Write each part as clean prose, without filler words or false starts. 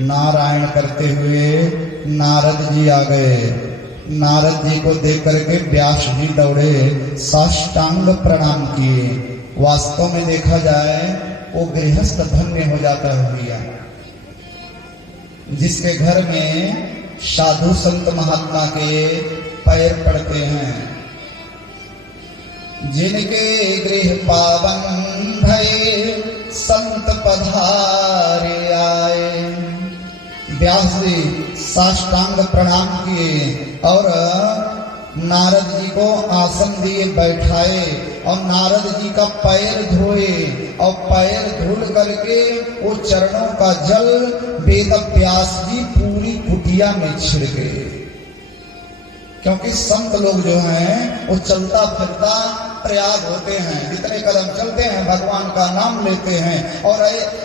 नारायण करते हुए नारद जी आ गए। नारद जी को देख करके व्यास जी दौड़े, साष्टांग प्रणाम किए। वास्तव में देखा जाए वो गृहस्थ धन्य हो जाता है भैया, जिसके घर में साधु संत महात्मा के पैर पड़ते हैं, जिनके गृह पावन भय संत पधारे आए। व्यास जी साष्टांग प्रणाम किए और नारद जी को आसन दिए, बैठाए और नारद जी का पैर धोए और पैर धुल करके वो चरणों का जल वेद व्यास जी पूरी कुटिया में छिड़के। क्योंकि संत लोग जो हैं वो चलता फिरता प्रयाग होते हैं, जितने कदम चलते हैं भगवान का नाम लेते हैं। और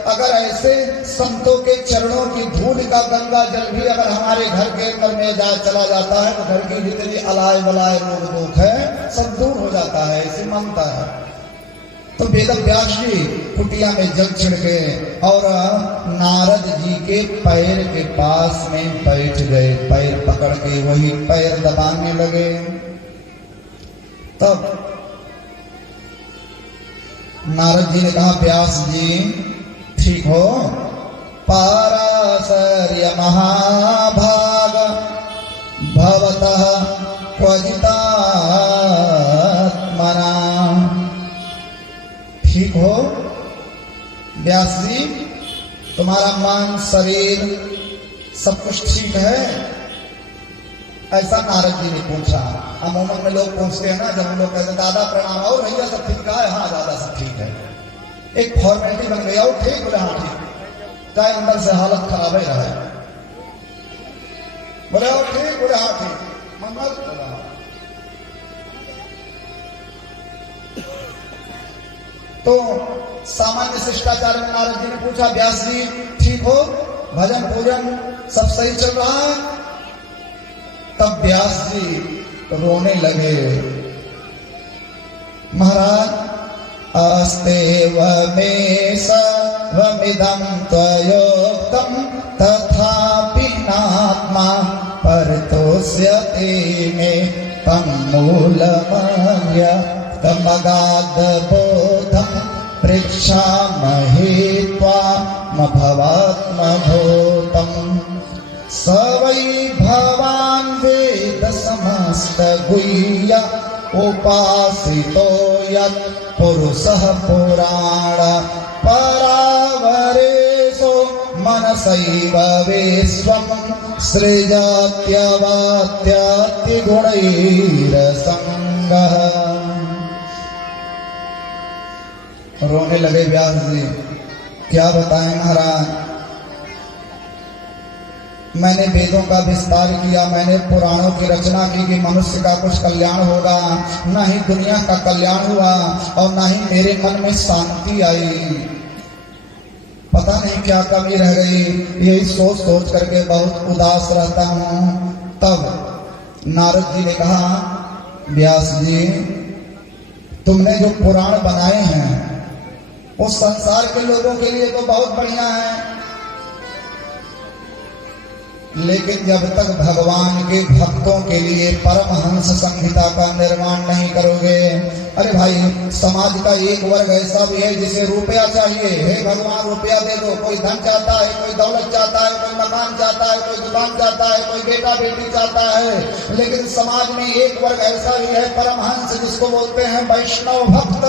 अगर ऐसे संतों के चरणों की धूल का गंगा जल भी अगर हमारे घर के अंदर में चला जाता है तो घर की जितनी अलाय बलाय रोग दुख है सब दूर हो जाता है, ऐसी मानता है। तो वेद व्यास जी कुटिया में जल छिड़के और नारद जी के पैर के पास में बैठ गए, पैर पकड़ के वही पैर दबाने लगे। तब नारद जी ने कहा, व्यास जी ठीक हो, पाराशर्य महाभाग भवतः क्वचितात्मना, ठीक हो व्यास जी, तुम्हारा मन शरीर सब कुछ ठीक है? ऐसा नारद जी ने पूछा। अमूमन में लोग पूछते हैं ना, जब हम लोग कहते हैं दादा प्रणाम, और भैया सब ठीक है? हाँ दादा सब ठीक है, एक फॉर्मेलिटी बन गया। और ठीक बोले हाँ ठीक, चाहे अंदर से हालत खराब ही रहे। बोले और ठीक, बोले हाँ ठीक, मंगल बोला। तो सामान्य शिष्टाचार में नारद जी ने पूछा, व्यास जी ठीक हो, भजन पूजन सब सही चल रहा है? तब व्यास जी रोने लगे। महाराज, अस्तेव मे सर्वमिदं त्वयोक्तं तथापि नात्मा परतोष्यते मे तं मूलमव्य तमगाद बोधं पृच्छामहे त्वामभवात्मभूतम्। स वै भवान् वेद समस्त गुह्य उपासितो यत् पुरुषः पुराण परावरेशो मनसैव विश्वं सृजात्यवात्यातिगुणैरसङ्गः। रोने लगे व्यास जी। क्या बताएं महाराज, मैंने वेदों का विस्तार किया, मैंने पुराणों की रचना की कि मनुष्य का कुछ कल्याण होगा, ना ही दुनिया का कल्याण हुआ और ना ही मेरे मन में शांति आई। पता नहीं क्या कमी रह गई, यही सोच सोच करके बहुत उदास रहता हूँ। तब नारद जी ने कहा, व्यास जी तुमने जो पुराण बनाए हैं वो संसार के लोगों के लिए तो बहुत बढ़िया है, लेकिन जब तक भगवान के भक्तों के लिए परमहंस संहिता का निर्माण नहीं करोगे। अरे भाई, समाज का एक वर्ग ऐसा भी है जिसे रुपया चाहिए, हे भगवान रुपया दे दो। कोई धन चाहता है, कोई दौलत चाहता है, कोई मकान चाहता है, कोई दुकान चाहता है, कोई बेटा बेटी चाहता है। लेकिन समाज में एक वर्ग ऐसा भी है परमहंस, जिसको बोलते हैं वैष्णव भक्त।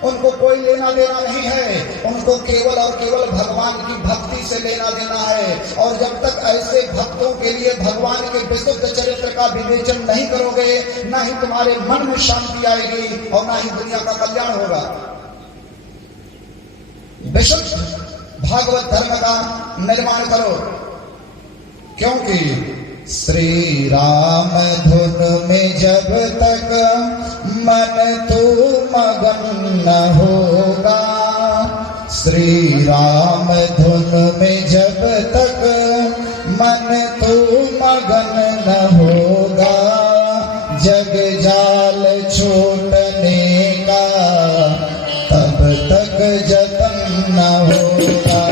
उनको कोई लेना देना नहीं है, उनको केवल और केवल भगवान की भक्ति से लेना देना है। और जब तक ऐसे भक्तों के लिए भगवान के विशुद्ध चरित्र का विवेचन नहीं करोगे, ना ही तुम्हारे मन में शांति आएगी और ना ही दुनिया का कल्याण होगा। विशुद्ध भागवत धर्म का निर्माण करो, क्योंकि श्री राम धुन में जब तक मन तू मगन न होगा, श्री राम धुन में जब तक मन तू मगन न होगा, जग जाल छूटने का तब तक जतन न होगा।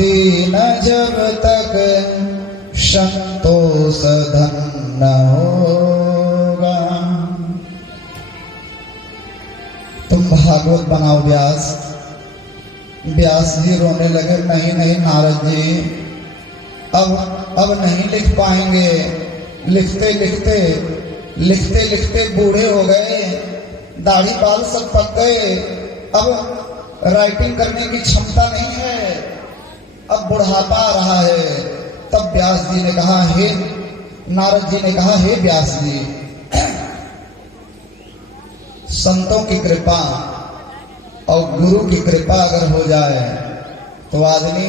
ही न जब तक संतोष धन न होगा। तुम भागवत बनाओ व्यास। व्यास जी रोने लगे, नहीं नहीं नारद जी, अब नहीं लिख पाएंगे। लिखते लिखते लिखते लिखते बूढ़े हो गए, दाढ़ी बाल सब पक गए, अब राइटिंग करने की क्षमता नहीं है, अब बुढ़ापा आ रहा है। तब व्यास जी ने कहा, हे नारद जी ने कहा, हे व्यास जी, संतों की कृपा और गुरु की कृपा अगर हो जाए तो आदमी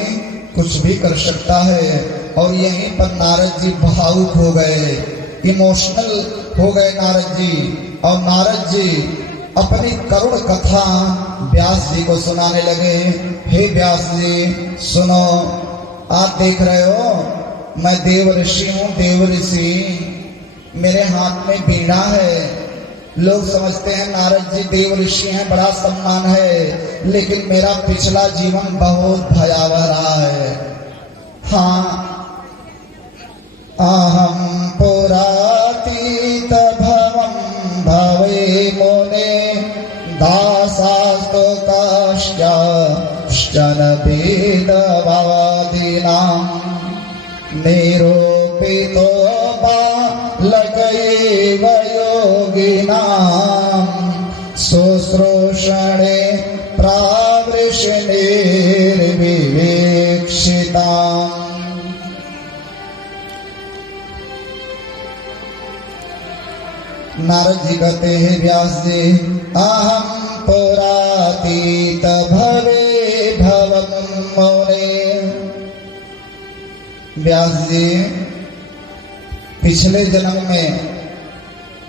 कुछ भी कर सकता है। और यहीं पर नारद जी भावुक हो गए, इमोशनल हो गए नारद जी। और नारद जी अपनी करुण कथा व्यास जी को सुनाने लगे। हे व्यास जी सुनो, आप देख रहे हो मैं देव ऋषि हूँ, देव ऋषि, मेरे हाथ में वीणा है। लोग समझते हैं नारद जी देव ऋषि हैं, बड़ा सम्मान है, लेकिन मेरा पिछला जीवन बहुत भयावह रहा है। हाँ, अहम पुरातीत भवम भवे मुने दासास्तु काश्चन वेदवादिनां निरूपितो बालकैव योगिनां शुश्रूषणे प्रावृषणेर्विवेक्षिताम्। नारद जी कहते हैं, व्यास जी, अहम पुरातीत भवे भवम मुने। व्यास जी, पिछले जन्म में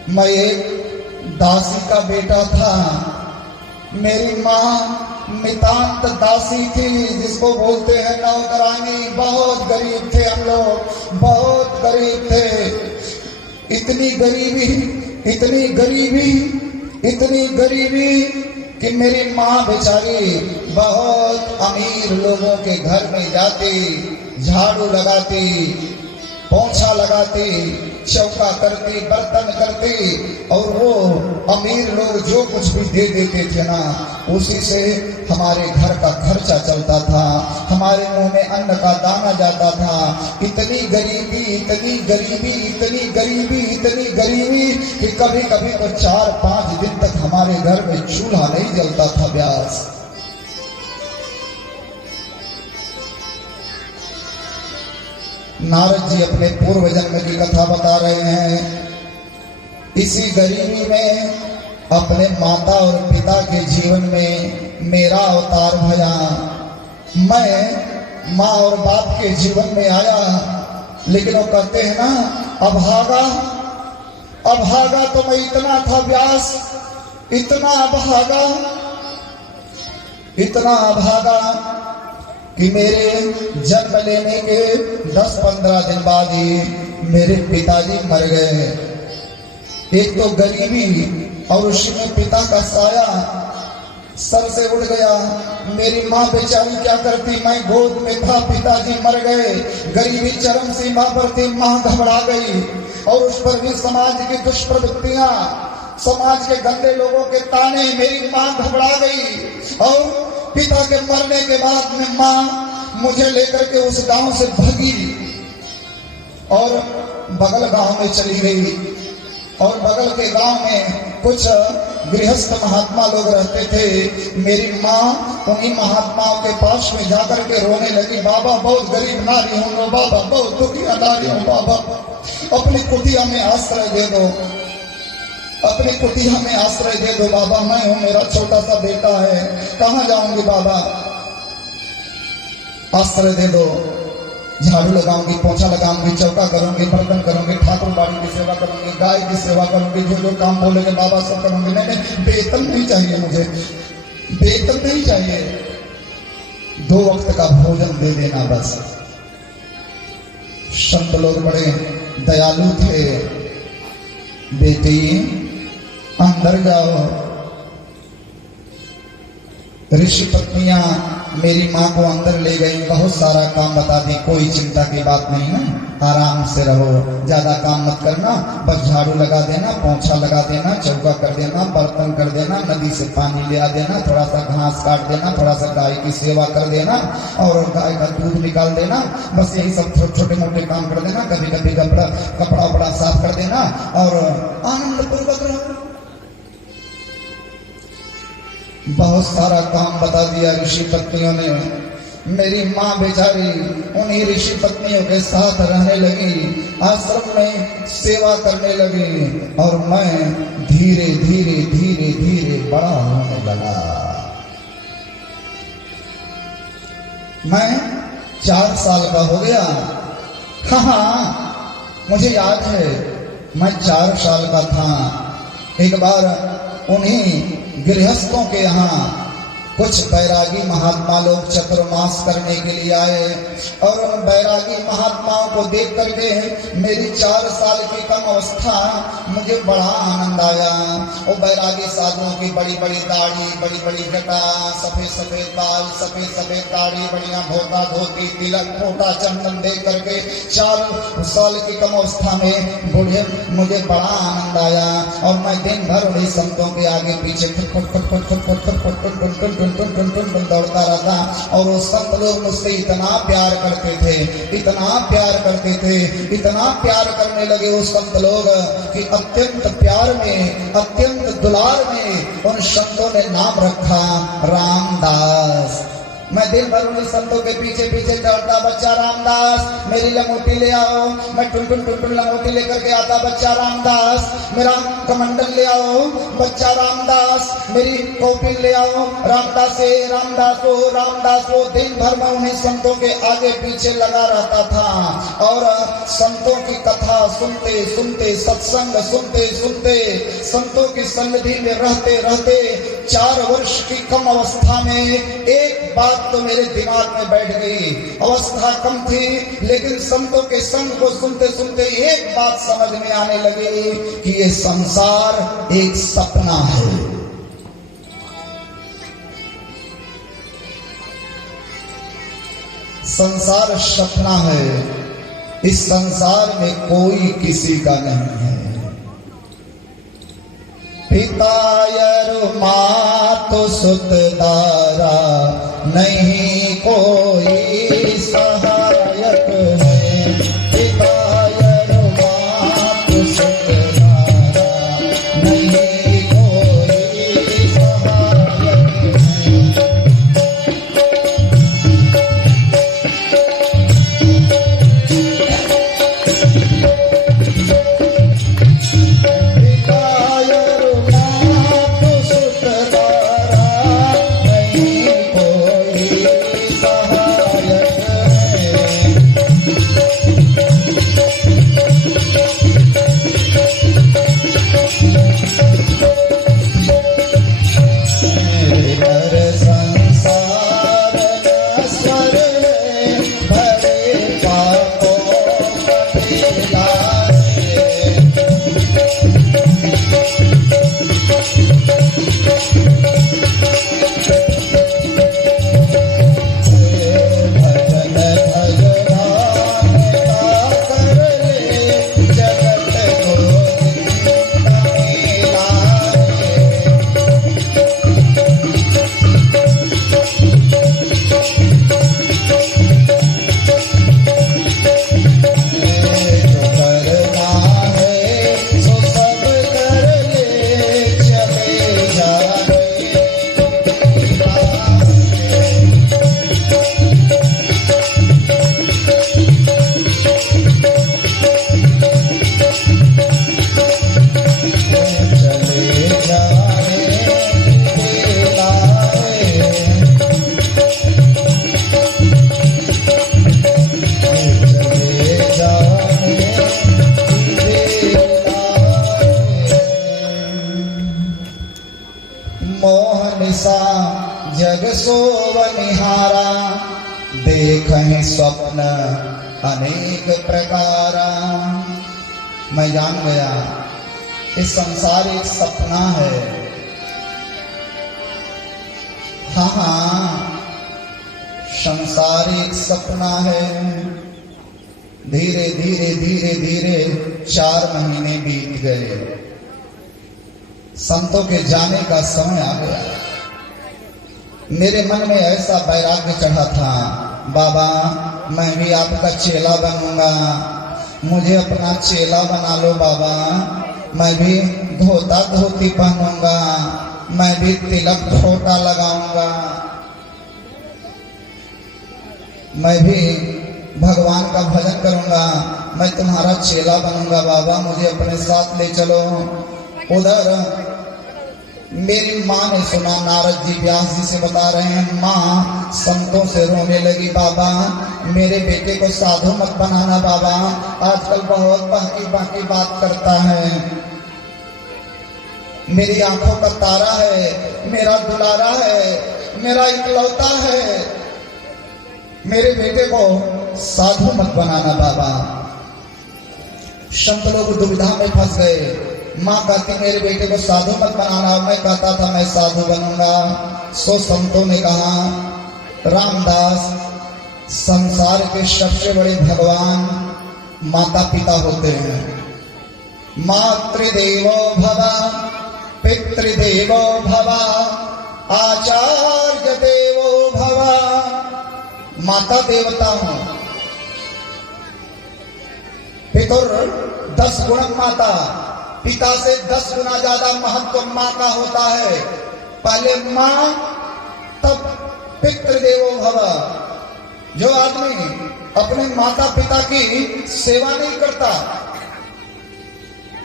मैं एक दासी का बेटा था। मेरी माँ नितांत दासी थी, जिसको बोलते हैं नौकरानी। बहुत गरीब थे हम लोग, बहुत गरीब थे। इतनी गरीबी, इतनी गरीबी, इतनी गरीबी कि मेरी माँ बेचारी बहुत अमीर लोगों के घर में जाती, झाड़ू लगाती, पोंछा लगाती, चौका करती, बर्तन करती, और वो अमीर लोग जो कुछ भी दे देते थे ना, उसी से हमारे घर का खर्चा चलता था, हमारे मुंह में अन्न का दाना जाता था। इतनी गरीबी, इतनी गरीबी, इतनी गरीबी, इतनी गरीबी कि कभी कभी तो 4-5 दिन तक हमारे घर में चूल्हा नहीं जलता था। व्यास, नारद जी अपने पूर्व जन्म की कथा बता रहे हैं। इसी गरीबी में अपने माता और पिता के जीवन में मेरा अवतार भया। मैं माँ और बाप के जीवन में आया, लेकिन वो कहते हैं ना, अभागा, अभागा तो मैं इतना था व्यास, इतना अभागा, इतना अभागा कि मेरे जन्म लेने के 10-15 दिन बाद ही मेरे पिताजी मर गए। एक तो गरीबी और उसी में पिता का साया सर से उड़ गया। मेरी माँ बेचारी क्या करती, मैं गोद में था, पिताजी मर गए, गरीबी चरम सीमा पर थी, माँ घबरा गई। और उस पर भी समाज की दुष्प्रवृत्तियां, समाज के गंदे लोगों के ताने, मेरी माँ घबरा गई। और पिता के मरने के बाद में माँ मुझे लेकर के उस गांव से भगी और बगल गांव में चली गई। और बगल के गांव में कुछ गृहस्थ महात्मा लोग रहते थे। मेरी माँ उन्हीं महात्माओं के पास में जाकर के रोने लगी, बाबा बहुत गरीब नारी हूँ, बाबा बहुत दुखिया नारी हूँ, बाबा अपनी कुटिया में आश्रय दे दो, अपनी कुटिया में आश्रय दे दो बाबा, मैं हूँ, मेरा छोटा सा बेटा है, कहाँ जाऊंगी बाबा, आश्रय दे दो। झाड़ू लगाऊंगी, पोछा लगाऊंगी, चौका करूंगी, बर्तन करूंगी, ठाकुर बाड़ी की सेवा करूंगी, गाय की सेवा करूंगी, जो जो काम बोलेंगे बाबा सब करूंगी। नहीं, वेतन नहीं चाहिए मुझे, वेतन नहीं चाहिए, 2 वक्त का भोजन दे देना बस। संत लोग बड़े दयालु थे। बेटी अंदर जाओ। ऋषि पत्नियां मेरी माँ को अंदर ले गई, बहुत सारा काम बता दी, कोई चिंता की बात नहीं है, आराम से रहो, ज्यादा काम मत करना, बस झाड़ू लगा देना, पोंछा लगा देना, चौका कर देना, बर्तन कर देना, नदी से पानी ले आ देना, थोड़ा सा घास काट देना, थोड़ा सा गाय की सेवा कर देना और गाय का दूध निकाल देना, बस यही सब छोटे मोटे काम कर देना, कभी कभी कपड़ा वपड़ा साफ कर देना और आनंद पूर्वक रहो। बहुत सारा काम बता दिया ऋषि पत्नियों ने। मेरी माँ बेचारी उन्हीं ऋषि पत्नियों के साथ रहने लगी, आश्रम में सेवा करने लगी और मैं धीरे धीरे धीरे धीरे बड़ा होने लगा। मैं 4 साल का हो गया। हाँ, मुझे याद है, मैं 4 साल का था। एक बार उन्हीं गृहस्थों के यहाँ कुछ बैरागी महात्मा लोग चतुर्मास करने के लिए आए और उन बैरागी महात्माओं को देख करके मेरी 4 साल की कम अवस्था मुझे बड़ा आनंद आया। वो बैरागी साधुओं की बड़ी बड़ी दाढ़ी, बड़ी बड़ी जटा, सफेद सफेद बाल, सफेद सफेद दाढ़ी, बढ़िया धोता धोती, तिलक फोटा चंदन देख करके 4 साल की कम अवस्था में मुझे बड़ा आनंद आया और मैं दिन भर उन्हीं संतों के आगे पीछे दौड़ता रहता और वो संत लोग मुझसे इतना प्यार करते थे, इतना प्यार करते थे, इतना प्यार करने लगे वो संत लोग कि अत्यंत प्यार में, अत्यंत दुलार में उन संतों ने नाम रखा रामदास। मैं दिन भर उन संतों के पीछे पीछे दौड़ता, बच्चा रामदास मेरी लंगोटी ले आओ, मैं टुन टुन लंगोटी लेकर के आता, बच्चा रामदास मेरा कमंडल ले आओ, बच्चा रामदास मेरी कौपिल ले आओ, रामदास हो। दिन भर मैं उन्हीं संतों के आगे पीछे लगा रहता था और संतों की कथा सुनते सुनते, सत्संग सुनते सुनते, संतों की सन्निधि में रहते रहते 4 वर्ष की कम अवस्था में एक बात तो मेरे दिमाग में बैठ गई। अवस्था कम थी लेकिन संतों के संग को सुनते सुनते एक बात समझ में आने लगी कि ये संसार एक सपना है। संसार सपना है, इस संसार में कोई किसी का नहीं है। पितायर मातु सुत दारा नहीं कोई सहायक है। पितायर मातु सुत दारा नहीं कोई सहायक है। जग सोवनिहारा देखहि स्वप्न अनेक प्रकारा। मैं जान गया इस संसार एक सपना है। हाँ, संसारी सपना है। धीरे धीरे धीरे धीरे 4 महीने बीत गए। संतों के जाने का समय आ गया। मेरे मन में ऐसा वैराग्य चढ़ा था, बाबा मैं भी आपका चेला बनूंगा, मुझे अपना चेला बना लो बाबा। मैं भी धोता धोती पहनूंगा, मैं भी तिलक फोटा लगाऊंगा, मैं भी भगवान का भजन करूंगा, मैं तुम्हारा चेला बनूंगा बाबा, मुझे अपने साथ ले चलो। उधर मेरी माँ ने सुना, नारद जी व्यास जी से बता रहे हैं, माँ संतों से रोने लगी, बाबा मेरे बेटे को साधु मत बनाना बाबा, आजकल बहुत बाकी बाकी बात करता है, मेरी आंखों का तारा है, मेरा दुलारा है, मेरा इकलौता है, मेरे बेटे को साधु मत बनाना बाबा। संत लोग दुविधा में फंस गए। माँ कहती मेरे बेटे को साधु मत बनाना, मैं कहता था मैं साधु बनूंगा। सो संतों ने कहा, रामदास संसार के सबसे बड़े भगवान माता पिता होते हैं। मातृदेवो भव पितृदेवो भव आचार्य देवो भव। माता देवता हूं, पितुर 10 गुण माता, पिता से 10 गुना ज्यादा महत्व माँ का होता है। पहले माँ तब पितृदेवो भव। जो आदमी अपने माता पिता की सेवा नहीं करता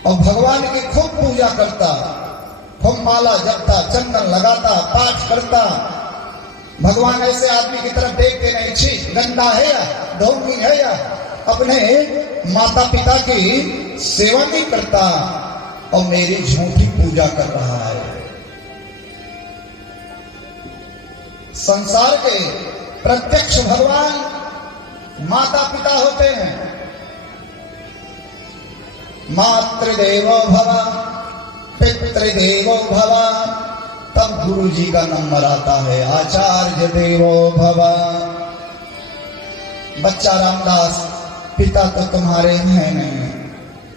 और भगवान की खूब पूजा करता, खूब माला जपता, चंदन लगाता, पाठ करता, भगवान ऐसे आदमी की तरफ देखते नहीं, छी गंदा है या ढोंगी है या, अपने माता पिता की सेवा नहीं करता और मेरी झूठी पूजा कर रहा है। संसार के प्रत्यक्ष भगवान माता पिता होते हैं। मातृदेवो भव पितृदेवो भव, तब गुरु जी का नंबर आता है, आचार्य देवो भव। बच्चा रामदास, पिता तो तुम्हारे हैं नहीं,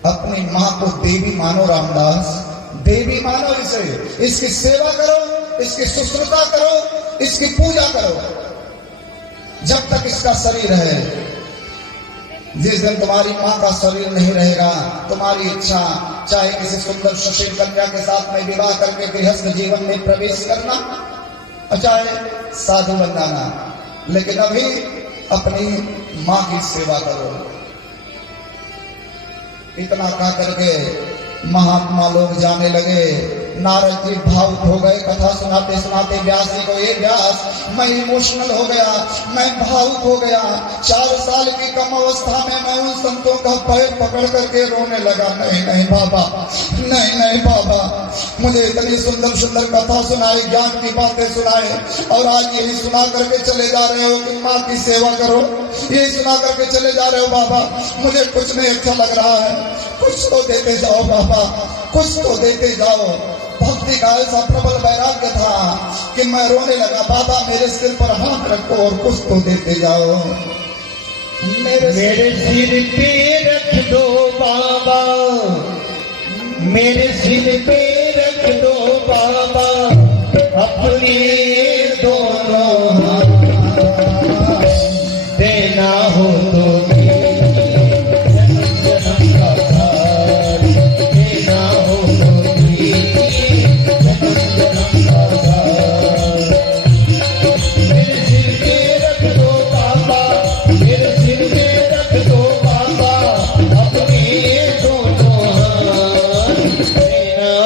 अपनी माँ को देवी मानो रामदास, देवी मानो इसे, इसकी सेवा करो, इसकी शुश्रूषा करो, इसकी पूजा करो जब तक इसका शरीर है। जिस दिन तुम्हारी माँ का शरीर नहीं रहेगा, तुम्हारी इच्छा चाहे किसी सुंदर सुशील कन्या के साथ में विवाह करके गृहस्थ जीवन में प्रवेश करना, चाहे साधु बन जाना, लेकिन अभी अपनी माँ की सेवा करो। इतना कह करके महात्मा लोग जाने लगे। नारद जी भावुक हो गए। कथा सुनाते सुनाते व्यास जी को, ये व्यास मैं इमोशनल हो गया, मैं भावुक हो गया। 4 साल की कम अवस्था में मैं उन संतों का पैर पकड़ करके रोने लगा। नहीं नहीं बाबा, नहीं नहीं बाबा, मुझे इतनी सुंदर सुंदर कथा सुनाई, ज्ञान की बातें सुनाए, और आज यही सुना करके चले जा रहे हो कि माँ की सेवा करो, यही सुना करके चले जा रहे हो बाबा। मुझे कुछ नहीं अच्छा लग रहा है, कुछ तो देते जाओ बाबा, कुछ तो देते जाओ। भक्ति का ऐसा प्रबल वैराग्य था कि मैं रोने लगा। बाबा मेरे सिर पर हाथ रखो और कुछ तो देते जाओ। मेरे सिर पे रख दो बाबा, मेरे सिर पे रख दो बाबा, अपने दोनों हाथ, देना हो तो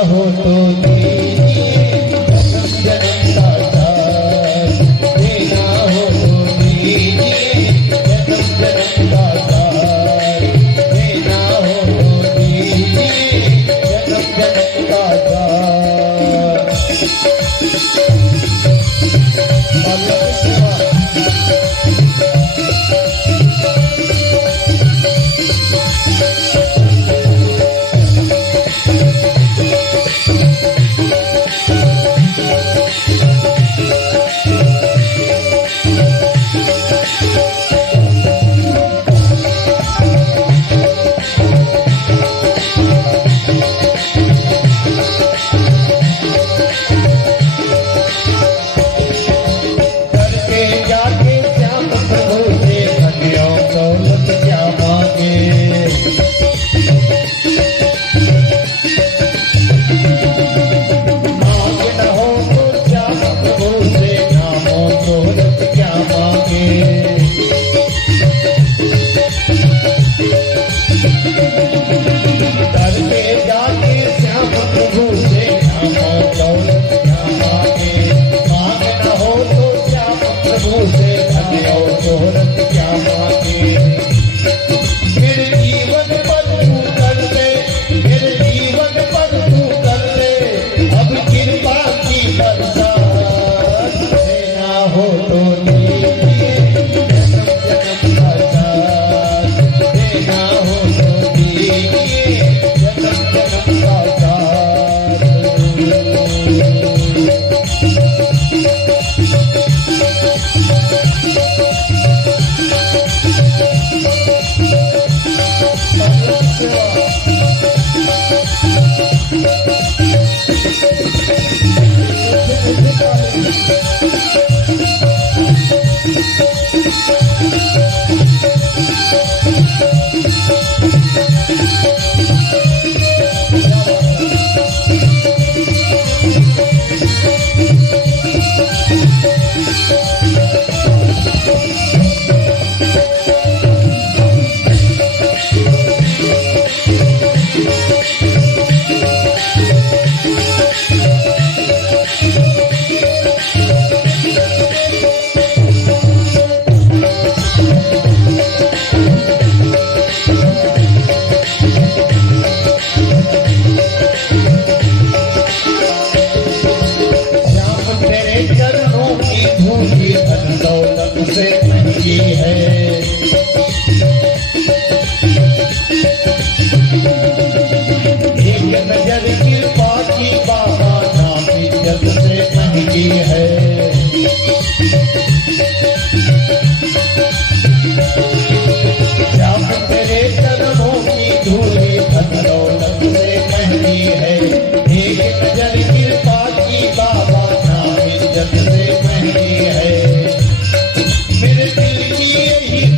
हो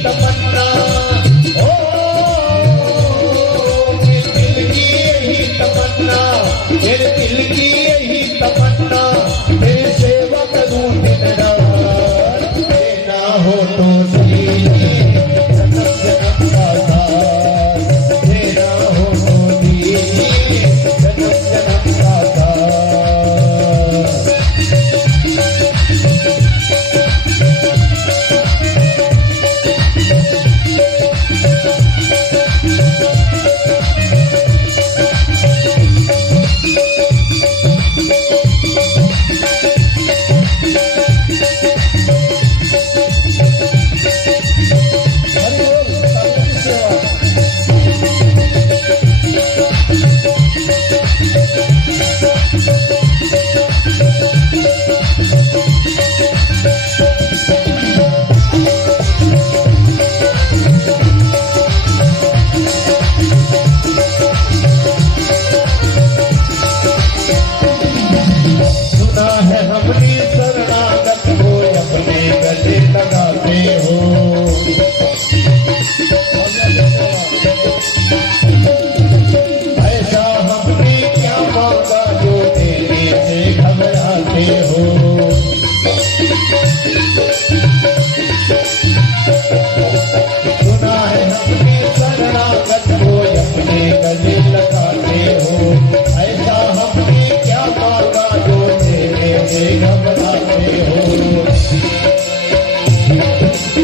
तमन्ना, ओ मेरे दिल की यही तमन्ना, मेरे दिल की यही तमन्ना, तेरी सेवा करूं दिन रात, देना हो तो दीजिए जन्म जन्म का साथ, देना हो तो दीजिए जन्म जन्म का साथ। सुना है हमने शरणागत को अपने गले लगाते हो, ऐसा हमने क्या मांगा जो देने से घबराते हो। सुना है हमने शरणागत को अपने गले लगाते हो, ऐसा हमने क्या मांगा जो देने से घबराते हो।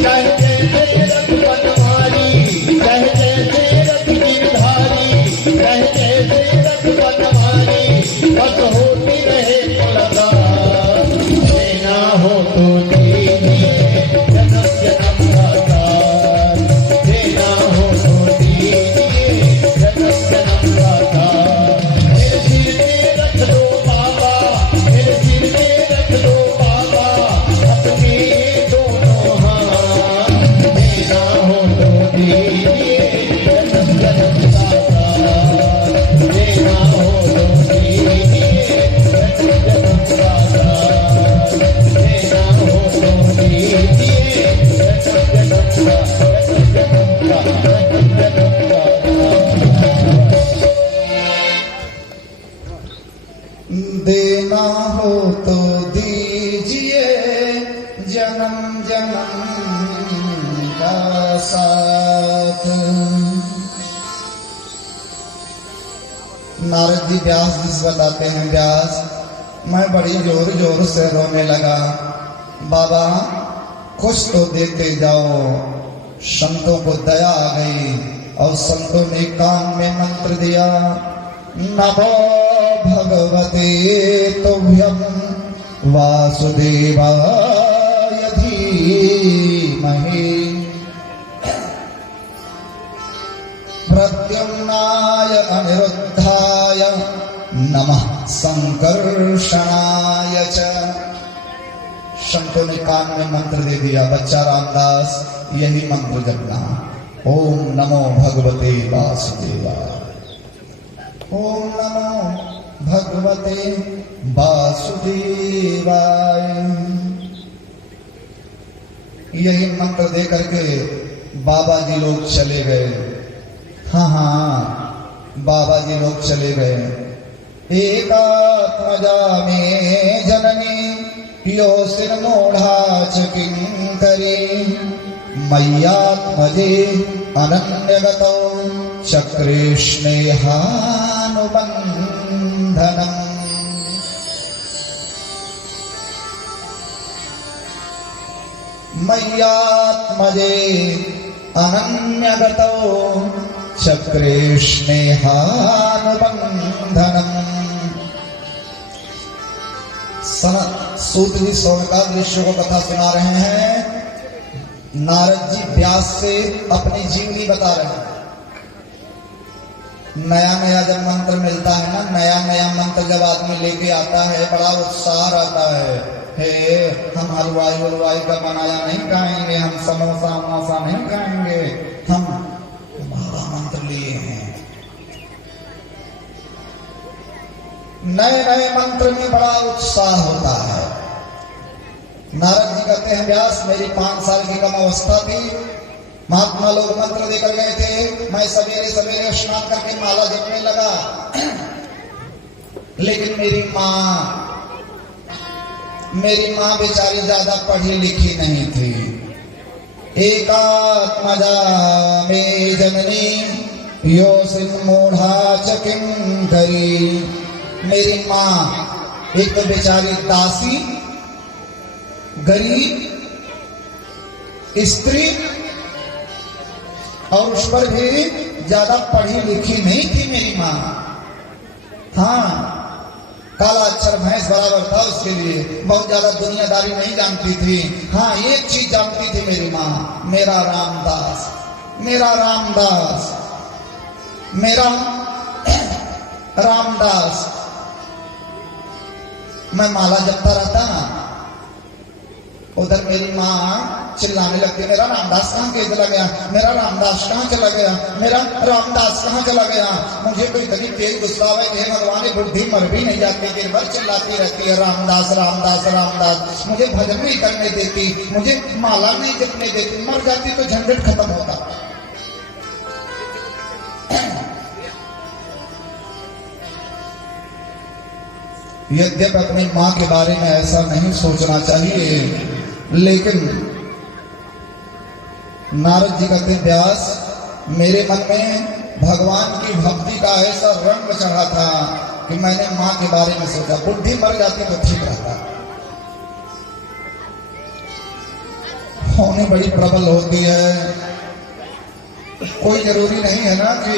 चाहे जैसे रथ बनवारी, चाहे जैसे रथ गिरधारी, चाहे जैसे रथ बनवारी, बस होती रहे मुलाकात, देना हो तो दीजिए जन्म जन्म का साथ, देना हो तो दीजिए जन्म जन्म का साथ। मेरे सिर पे रख दो बाबा, मेरे सिर पे रख दो बाबा, अपने दोनों हाथ, देना हो तो दीजिए जन्म जन्म का साथ, देना हो तो दीजिए जन्म जन्म का साथ, देना हो तो दीजिए जन्म जन्म का, जन्म जन्म का, जन्म जन्म का। देना हो तो दीजिए जन्म जन्म का साथ। नारद जी व्यास जी से बताते हैं, व्यास मैं बड़ी जोर जोर से रोने लगा, बाबा कुछ तो देते जाओ। संतों को दया आ गई और संतों ने कान में मंत्र दिया, नमो भगवते तुभ्यं वासुदेवाय धीमहि प्रद्युम्नाय अनिरुद्धाय नमः संकर्षणाय च। संतों ने कान में मंत्र दे दिया, बच्चा रामदास यही मंत्र जपना, ओम नमो भगवते वासुदेवाय, ओम नमो भगवते वासुदेवाय। यही मंत्र दे करके बाबा जी लोग चले गए। हाँ हाँ, बाबा जी लोग चले गए। एकात्मजा में जननी योऽसिर्मूढा च किङ्करी, मय्यात्मजे अनन्यगतौ चक्रे स्नेहानुबन्धनम्। मय्यात्मजे अनन्यगतौ चक्रे स्नेहानुबन्धनम्। सूत जी सोनकाद ऋषि को कथा सुना रहे हैं। नारद जी व्यास से अपनी जीवनी बता रहे हैं। नया नया जब मंत्र मिलता है ना, नया नया मंत्र जब आदमी लेके आता है, बड़ा उत्साह आता है। हे हम हलवाई वलवाई का बनाया नहीं खाएंगे, हम समोसा वमोसा नहीं खाएंगे, हम तुम्हारा मंत्र लिए हैं। नए नए मंत्र में बड़ा उत्साह होता है। नारद जी कहते हैं, व्यास मेरी 5 साल की कम अवस्था थी, महात्मा लोग मंत्र देकर गए थे, मैं सवेरे सवेरे स्नान करके माला जपने लगा। लेकिन मेरी माँ बेचारी ज्यादा पढ़ी लिखी नहीं थी। एकात्मजा मे जननी योसिन मूढ़ा च किं करी। मेरी माँ एक तो बेचारी दासी, गरीब स्त्री, और उस पर भी ज्यादा पढ़ी लिखी नहीं थी मेरी माँ। हाँ, काला अक्षर भैंस बराबर था उसके लिए, बहुत ज्यादा दुनियादारी नहीं जानती थी। हाँ, एक चीज जानती थी मेरी माँ, मेरा रामदास, मेरा रामदास, मेरा रामदास। मैं माला जपता रहता ना, उधर मेरी माँ चिल्लाने लगती, मेरा रामदास कहाँ के चला गया, मेरा रामदास कहाँ चला गया, मेरा रामदास कहाँ चला गया। मुझे कोई इतनी तेज गुस्सा है कि भगवान बुद्धि मर भी नहीं जाती, दिन भर चिल्लाती रहती है रामदास रामदास रामदास। मुझे भजन नहीं करने देती, मुझे माला नहीं जपने देती, मर जाती तो झंझट खत्म होता। यद्यप अपनी माँ के बारे में ऐसा नहीं सोचना चाहिए, लेकिन नारद जी कहते व्यास, मेरे मन में भगवान की भक्ति का ऐसा रंग चढ़ा था कि मैंने माँ के बारे में सोचा। बुद्धि मर जाती तो ठीक रहता। होनी बड़ी प्रबल होती है, कोई जरूरी नहीं है ना कि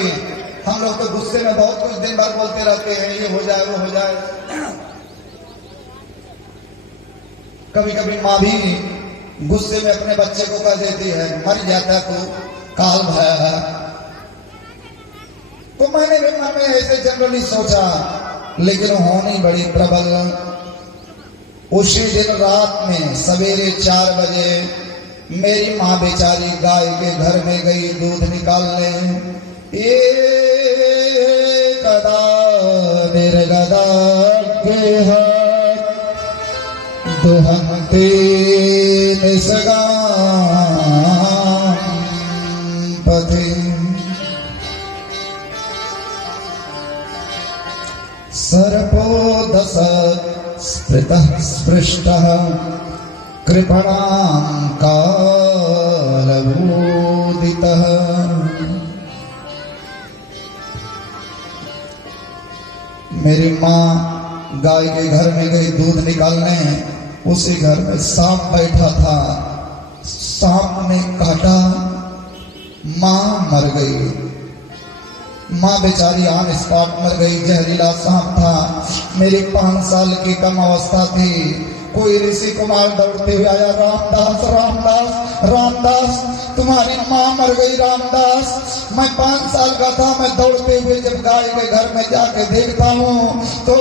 हम लोग तो गुस्से में बहुत कुछ दिन भर बोलते रहते हैं, ये हो जाए वो हो जाए। कभी कभी माँ भी गुस्से में अपने बच्चे को कह देती है, मर जाता तो काल भया है। तो मैंने भी मन में ऐसे जनरली सोचा, लेकिन होनी बड़ी प्रबल। उसी दिन रात में सवेरे 4 बजे मेरी माँ बेचारी गाय के घर में गई दूध निकालने। कदा निर्गदा के हाथ दुहंते निसगाम पथे। सर्पो दश स्पृतः स्पृष्टः कृपणां कालभूदितः। मेरी माँ गाय के घर में गई दूध निकालने। उसी घर में सांप बैठा था, सांप ने काटा, माँ मर गई। माँ बेचारी ऑन स्पॉट मर गई, जहरीला सांप था। मेरी 5 साल की कम अवस्था थी। कोई ऋषि कुमार दौड़ते हुए आया, रामदास रामदास रामदास, तुम्हारी माँ मर गई रामदास। मैं 5 साल का था। मैं दौड़ते हुए जब गाय के घर में जाके देखता हूँ तो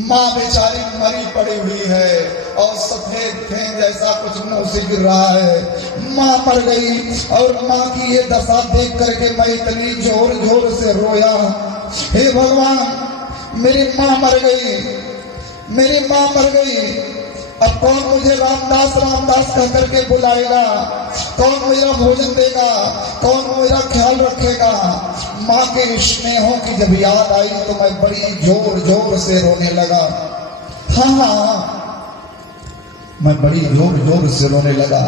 माँ बेचारी मरी पड़ी हुई है और सफेद फेन जैसा कुछ मुंह से गिर रहा है। माँ मर गई और माँ की ये दशा देख करके मैं इतनी जोर जोर से रोया, हे भगवान मेरी माँ मर गई, मेरी माँ मर गई। अब कौन मुझे रामदास रामदास कह करके बुलाएगा, कौन मेरा भोजन देगा, कौन मेरा ख्याल रखेगा। माँ के स्नेहों की जब याद आई तो मैं बड़ी जोर जोर से रोने लगा। हाँ, मैं बड़ी जोर जोर से रोने लगा।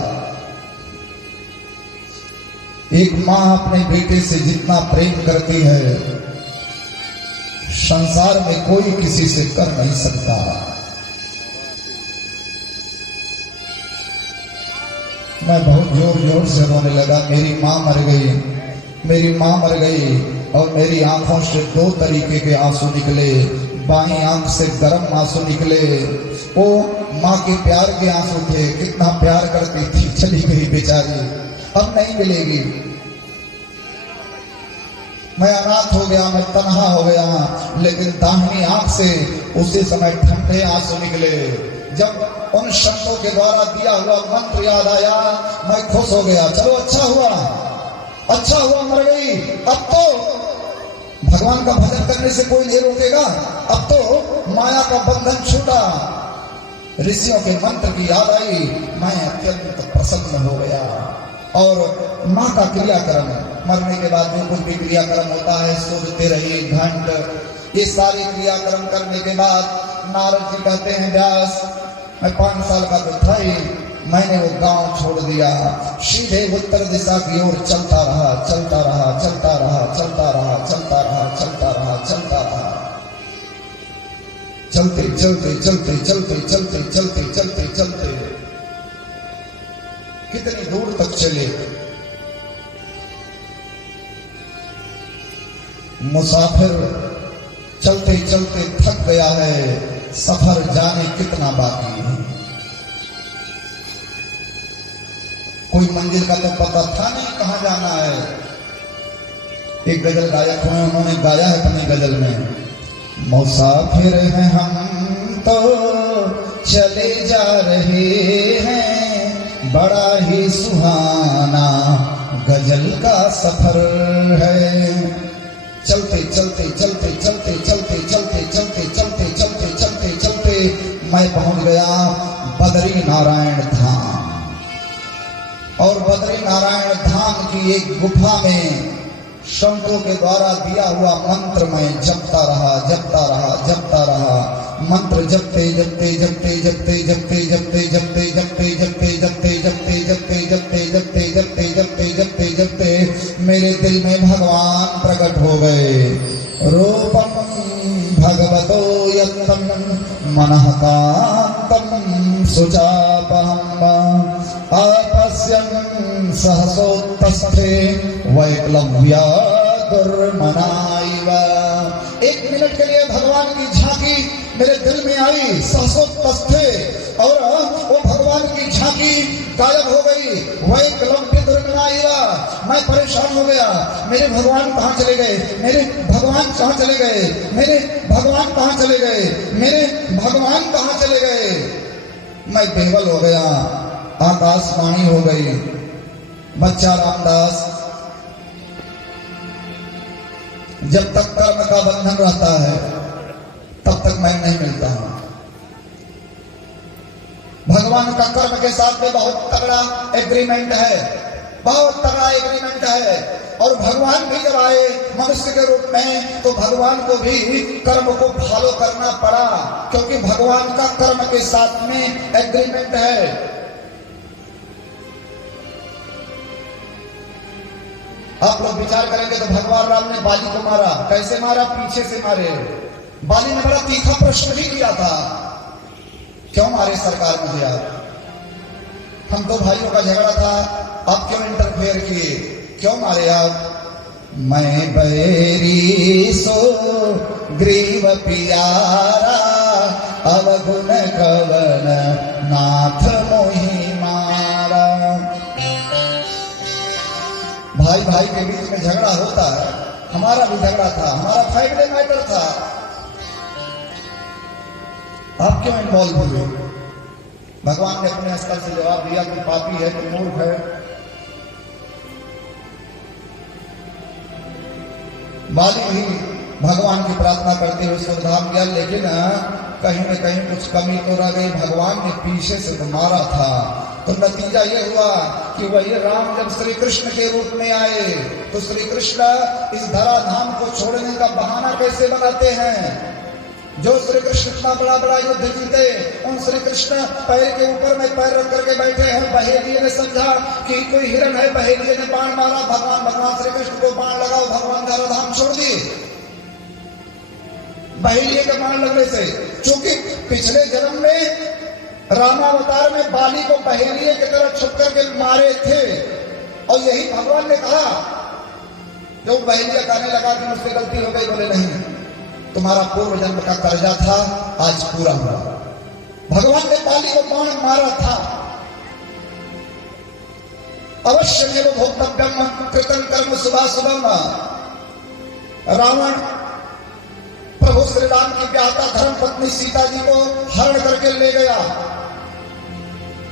एक माँ अपने बेटे से जितना प्रेम करती है संसार में कोई किसी से कर नहीं सकता। मैं बहुत जोर जोर से रोने लगा। मेरी माँ मर गई, मेरी माँ मर गई और मेरी आंखों से 2 तरीके के आंसू निकले। बाईं आंख से गर्म आंसू निकले, वो माँ के प्यार के आंसू थे। कितना प्यार करती थी, चली गई बेचारी, अब नहीं मिलेगी। मैं अनाथ हो गया, मैं तन्हा हो गया। लेकिन दाहिनी आंख से उसी समय ठंडे आंसू निकले। जब उन शब्दों के द्वारा दिया हुआ मंत्र याद आया, मैं खुश हो गया। चलो अच्छा हुआ, अच्छा हुआ मर गई। अब तो भगवान का भजन करने से कोई नहीं रोकेगा। अब तो माया का बंधन छूटा। ऋषियों के मंत्र की याद आई, मैं अत्यंत प्रसन्न हो गया। और माँ का क्रियाक्रम, मरने के बाद जो कुछ भी क्रियाक्रम होता है, सूर्य रही घंट, ये सारे क्रियाक्रम करने के बाद नारद जी कहते हैं व्यास, मैं 5 साल का तो था ही, मैंने वो गांव छोड़ दिया, सीधे उत्तर दिशा की ओर चलता रहा, चलता रहा, चलता रहा, चलता रहा, चलता रहा, चलता रहा, चलता रहा, चलते चलते चलते चलते चलते चलते चलते चलते कितनी दूर तक चले। मुसाफिर चलते चलते थक गया है, सफर जाने कितना बाकी है। कोई मंजिल का तो पता था नहीं कहां जाना है। एक गजल गायक हुए, उन्होंने गाया है अपनी गजल में, मुसाफिर हैं हम तो चले जा रहे हैं, बड़ा ही सुहाना गजल का सफर है। चलते चलते चलते चलते चलते चलते चलते चलते चलते चलते चलते मैं पहुंच गया बद्री नारायण धाम। और बद्री नारायण धाम की एक गुफा में संतों के द्वारा दिया हुआ मंत्र मैं जपता रहा, जपता रहा, जपता रहा। मंत्र जपते जपते जपते जपते जपते जपते जपते जपते जपते जपते जपते जपते जपते जपते जपते जपते जपते जपते मेरे दिल में भगवान प्रकट हो गए। रूपम भगवतो यत्तम मनः कांतम सुचापहम आपस्यं सहसोत्तस्थे वैक्लव्या दुर्मनाइव। 1 मिनट के लिए भगवान की झांकी मेरे दिल में आई, सहसोत्तस्थे, और वो भगवान की झांकी गायब हो गई। वैक्लव्य दुर्मनाइव, मैं परेशान हो गया, मेरे भगवान कहाँ चले गए, मेरे भगवान कहाँ चले गए, मेरे भगवान कहाँ चले गए, मेरे भगवान कहाँ चले गए। मैं बेवल हो गया, आकाशवाणी हो गई, बच्चा रामदास, जब तक कर्म का बंधन रहता है तब तक मैं नहीं मिलता हूं। भगवान का कर्म के साथ में बहुत तगड़ा एग्रीमेंट है, बहुत तगड़ा एग्रीमेंट है। और भगवान भी जब आए मनुष्य के रूप में तो भगवान को भी कर्म को फॉलो करना पड़ा, क्योंकि भगवान का कर्म के साथ में एग्रीमेंट है। आप लोग विचार करेंगे तो भगवान राम ने बाली को मारा, कैसे मारा, पीछे से मारे। बाली ने बड़ा तीखा प्रश्न भी किया था, क्यों मारे सरकार मुझे आप, हम दो भाइयों का झगड़ा था, आप क्यों इंटरफेयर किए, क्यों मारे आप। मैं बैरी सो ग्रीव पियारा, अवगुण कवन नाथ मोहि मारा। भाई भाई के बीच में झगड़ा होता है, हमारा भी झगड़ा था, हमारा फैमिली मैटर था, आप क्यों इन्वॉल्व हुए। भगवान ने अपने स्तर से जवाब दिया कि पापी है, कि मूर्ख है। बाली भी भगवान की प्रार्थना करते हुए स्वर्गधाम गया, लेकिन कहीं न कहीं कुछ कमी तो रह गई। भगवान ने पीछे से तो मारा था, तो नतीजा ये हुआ कि वही राम जब श्री कृष्ण के रूप में आए तो श्री कृष्ण इस धराधाम को छोड़ने का बहाना कैसे बनाते हैं। जो श्री कृष्ण इतना बड़ा बड़ा युद्ध जीते, उन श्री कृष्ण पैर के ऊपर में पैर रख करके बैठे हैं। बहेलिये ने समझा कि कोई हिरण है, बहेलिये ने बाण मारा, भगवान श्री कृष्ण को बाण लगाओ, भगवान धराधाम छोड़ दिए बहेलिये के बाण लगने से। क्योंकि पिछले जन्म में रामावतार में बाली को बहेलिये की तरह छुप करके मारे थे, और यही भगवान ने कहा, जो बहेलिया कहने लगा कि मुझसे गलती हो गई, बोले नहीं, तुम्हारा पूर्व जन्म का कर्जा था, आज पूरा हुआ। भगवान ने बाली को बाण मारा था। अवश्य में भोक्तव्यम कृतम कर्म सुबह सुबह। रावण प्रभु श्री राम की प्याता धर्म पत्नी सीता जी को हरण करके ले गया।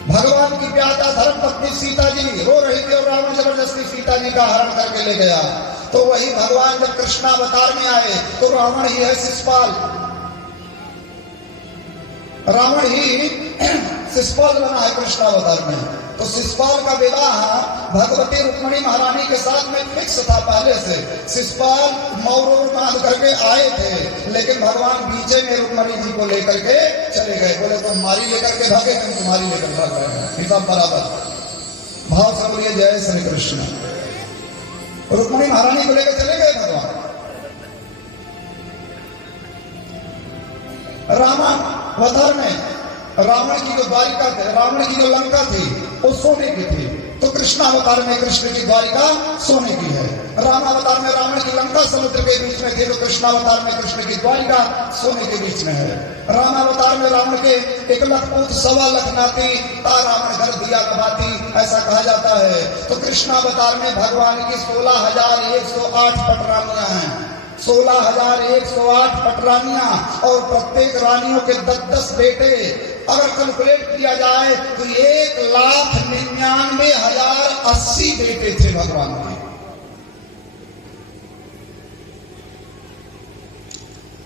भगवान की प्याता धर्म पत्नी सीता जी रो रही थी और रावण जबरदस्ती सीता जी का हरण करके ले गया। तो वही भगवान जब कृष्णावतार में आए तो रावण ही है शिषपाल, रावण ही शिषपाल बना है कृष्णावतार में। तो शिशुपाल का विवाह भगवती रुक्मिणी महारानी के साथ में फिक्स था पहले से। शिशुपाल मौर बांध करके आए थे, लेकिन भगवान बीचे में रुक्मिणी जी को लेकर के चले गए। बोले तुम हमारी लेकर के भागे, तुम तुम्हारी लेकर भाग गए, सब बराबर। भाव से बोलिए जय श्री कृष्ण। रुक्मिणी महारानी को लेकर चले गए भगवान। रामावतार में रावण की जो द्वारिका थी, रावण की जो लंका थी वो सोने की थी, तो कृष्णावतार में कृष्ण की द्वारिका सोने की है। रामावतार में रावण की लंका समुद्र के बीच में थी, तो कृष्णावतार में कृष्ण की द्वारिका सोने के बीच में है। रामावतार में रावण के 1 लाख पुत्र 1.25 लाख नाती, रावण घर दिया कबाती, ऐसा कहा जाता है। तो कृष्णावतार में भगवान की 16,108 पटरानियां हैं, 16,108 पटरानियां, और प्रत्येक रानियों के 10-10 बेटे। अगर कैलकुलेट किया जाए तो 1,99,080 बेटे थे भगवान के।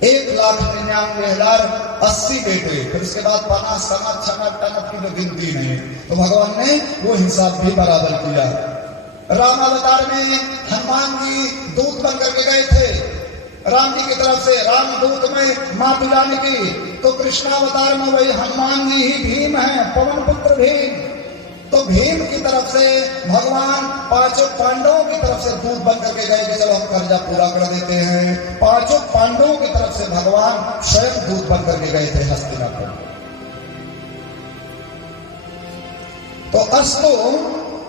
1,99,080 बेटे। फिर उसके बाद पना सना छना टनक की तो गिनती नहीं। तो भगवान ने वो हिसाब भी बराबर किया। रामावतार में हनुमान जी दूत बन करके गए थे राम जी की तरफ से, रामदूत में मां पिलाने की। तो कृष्णावतार में वही हनुमान जी ही भीम है, पवन पुत्र भीम। तो भीम की तरफ से भगवान 5 पांडवों की तरफ से दूत बन करके गए कि चलो हम कर्जा पूरा कर देते हैं। 5 पांडवों की तरफ से भगवान स्वयं दूत बन करके गए थे हस्तिनापुर। तो अस्तु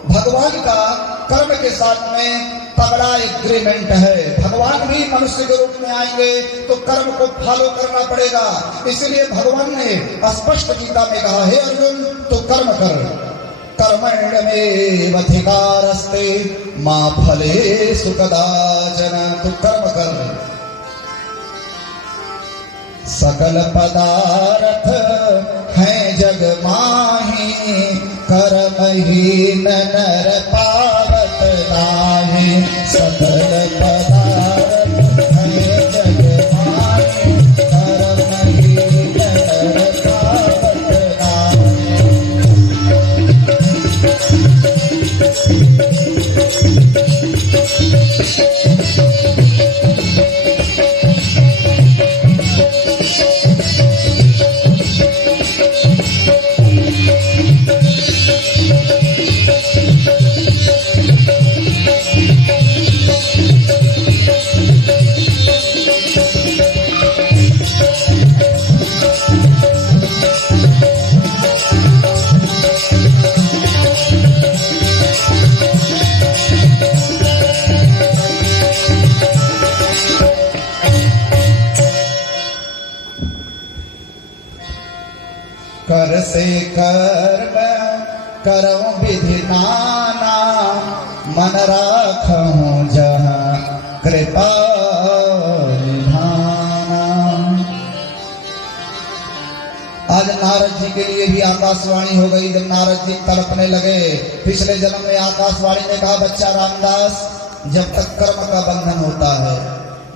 भगवान का कर्म के साथ में तगड़ा एग्रीमेंट है। भगवान भी मनुष्य के रूप में आएंगे तो कर्म को फॉलो करना पड़ेगा। इसलिए भगवान ने स्पष्ट गीता में कहा, हे अर्जुन तू कर्म कर, कर्मण्येवाधिकारस्ते मा फलेषु कदाचन। तू कर्म कर, सकल पदार्थ है जग माही, कर्महीन नर पावत नाहि। सकल पदार्थ है जग माही, कर्महीन नर पावत नाहि। कर से कर्म करो विधि नाना, मन राखूं जहाँ कृपा निधाना। आज नारद जी के लिए भी आकाशवाणी हो गई। जब नारद जी तड़पने लगे, पिछले जन्म में आकाशवाणी ने कहा, बच्चा रामदास जब तक कर्म का बंधन होता है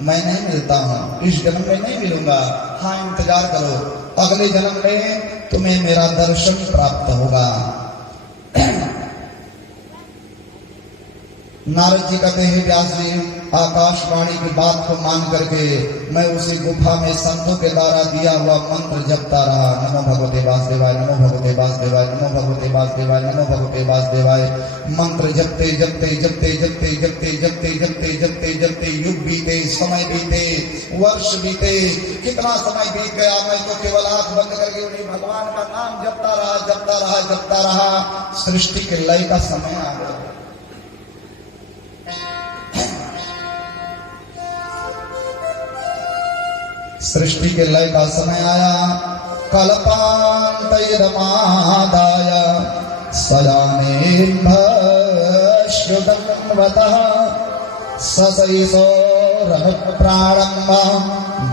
मैं नहीं मिलता हूँ, इस जन्म में नहीं मिलूंगा। हाँ इंतजार करो, अगले जन्म में तुम्हें मेरा दर्शन प्राप्त होगा। नारद जी कहते हैं, व्यास जी आकाशवाणी की बात को मान करके मैं उसी गुफा में संतों के द्वारा दिया हुआ मंत्र जपता रहा। नमो भगवते वासुदेवाय, नमो भगवते वासुदेवाय, नमो भगवते वासुदेवाय, नमो भगवते वासुदेवाय। मंत्र जपते जपते जपते जपते जपते जपते जपते जपते जपते युग बीते, समय बीते, वर्ष बीते, कितना समय बीत गया। मैं तो केवल आंख बंद करके उन्हीं भगवान का नाम जपता रहा, जपता रहा, जपता रहा। सृष्टि के लय का समय आ गया। सृष्टि के लय का समय आया। कल्पान्तैरमादाय सजानेऽभ्यश्रुतन्वतः ससैसोरनुप्राणं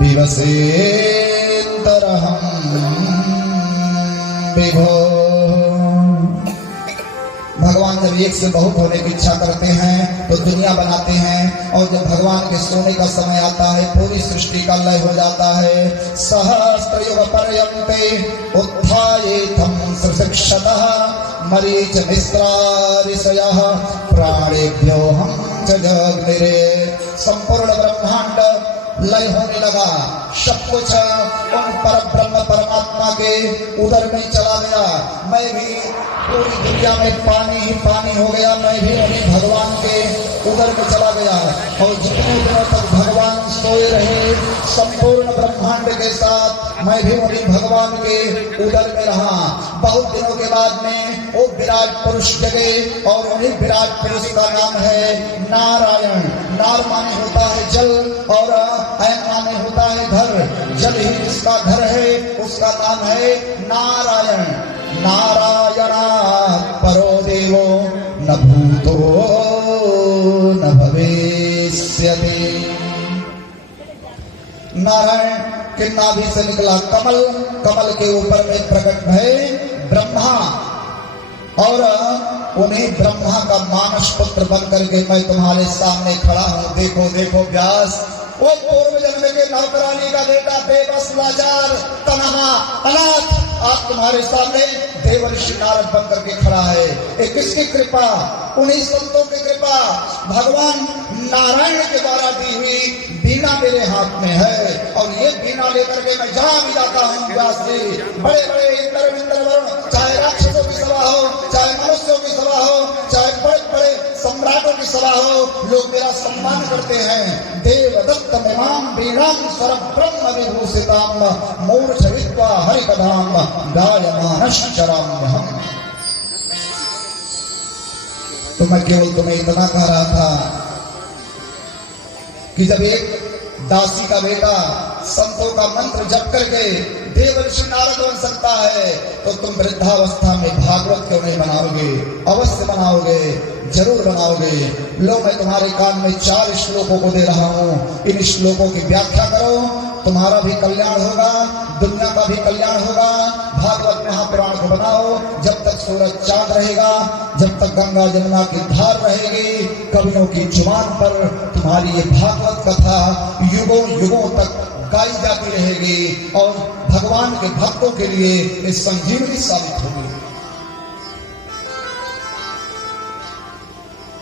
विवसेन्तरहं विभो। भगवान जब एक से बहुत होने की इच्छा करते हैं तो दुनिया बनाते हैं, और जब भगवान के सोने का समय आता है पूरी सृष्टि का लय हो जाता है। सहस्त्रयुग पर्यन्ते उत्थायेथं सृक्षतः मरीच मिश्रा ऋषयः प्राणेभ्यो हम च जगनिरे। संपूर्ण ब्रह्मांड लय होने लगा, सब कुछ उन पर ब्रह्म परमात्मा के उदर में चला गया। मैं भी पूरी दुनिया में पानी ही पानी हो गया, मैं भी उन्हीं भगवान के उदर में चला गया। और जितने दिनों तक भगवान सोए रहे संपूर्ण ब्रह्मांड के साथ, मैं भी उन्हीं भगवान के उदर में रहा। बहुत दिनों के बाद में वो विराट पुरुष जगे और उन्हीं विराट पुरुष का नाम है नारायण। नार माने होता है जल और ऐन माने होता है घर। जल ही जिसका घर है उसका नाम है नारायण। नारायणात् परो देवो न भूतो न भविष्यति। नारायण के नाभि से निकला कमल, कमल के ऊपर में प्रकट भय ब्रह्मा और उन्हीं ब्रह्मा का मानस पुत्र बन करके मैं तुम्हारे सामने खड़ा हूं। देखो देखो व्यास, वो पूर्व जन्म के नौकरानी का बेटा बेबस लाचार तनहा अनाथ आज तुम्हारे सामने देवर्षि नारद बन करके खड़ा है। ये किसकी कृपा? उन्हीं संतों की कृपा। भगवान नारायण के द्वारा दी हुई बीना मेरे हाथ में है और ये बीना लेकर के मैं जहां भी जाता हूँ व्यास जी, बड़े बड़े इंद्र विंद्र वरुण, चाहे राक्षसों की सभा हो, चाहे मनुष्यों की सभा हो, चाहे बड़े बड़े सम्राटों की सभा हो, लोग मेरा सम्मान करते हैं। देवदत्तम इमाम बीणाम सर्व ब्रह्म विभूषिताम मूर्छ विद्वा हरिकथाम गायमानश्चराम्यहम्। तो मैं केवल तुम्हें इतना कह रहा था कि जब एक दासी का बेटा संतों का मंत्र जप करके देवर्षि नारद बन सकता है तो तुम वृद्धावस्था में भागवत क्यों नहीं बनाओगे? अवश्य बनाओगे, जरूर बनाओगे। लो मैं तुम्हारे कान में 4 श्लोकों को दे रहा हूँ, इन श्लोकों की व्याख्या करो, तुम्हारा भी कल्याण होगा, दुनिया का भी कल्याण होगा। भागवत महापुराण को बनाओ, जब तक सूरज चांद रहेगा, जब तक गंगा जमुना की धार रहेगी, कवियों की जुबान पर तुम्हारी ये भागवत कथा युगों युगों तक गाई जाती रहेगी और भगवान के भक्तों के लिए ये संजीवनी साबित होगी।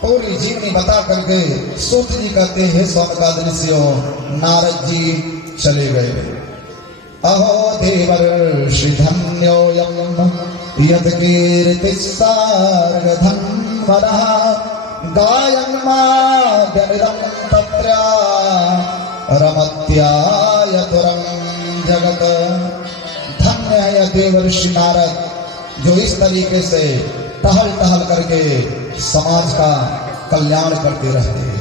पूरी जीवनी बता करके सूत जी कहते हैं सौनकादिर्षियों, नारद जी चले गए। अहो देवर्षि धन्योऽयं यत् कीर्तिः सार्गधन्वनः गायन्माद्यमिदं तत्र रमत्यायतुरं जगत। धन्य है देवर्षि नारद जो इस तरीके से टहल टहल करके समाज का कल्याण करते रहते हैं।